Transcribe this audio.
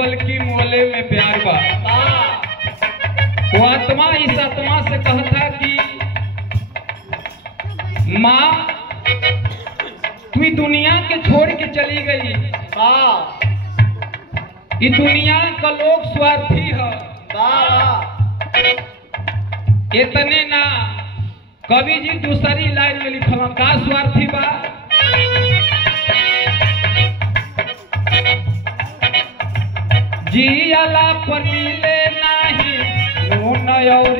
बल्कि मोहल्ले में प्यार बा। वो आत्मा इस आत्मा से कहता कि माँ तू दुनिया के छोड़ के चली गई। ये दुनिया का लोग स्वार्थी है। इतने ना कवि जी दूसरी लाइन में लिखल का स्वार्थी बा। जियाला पर मिले नाही नून और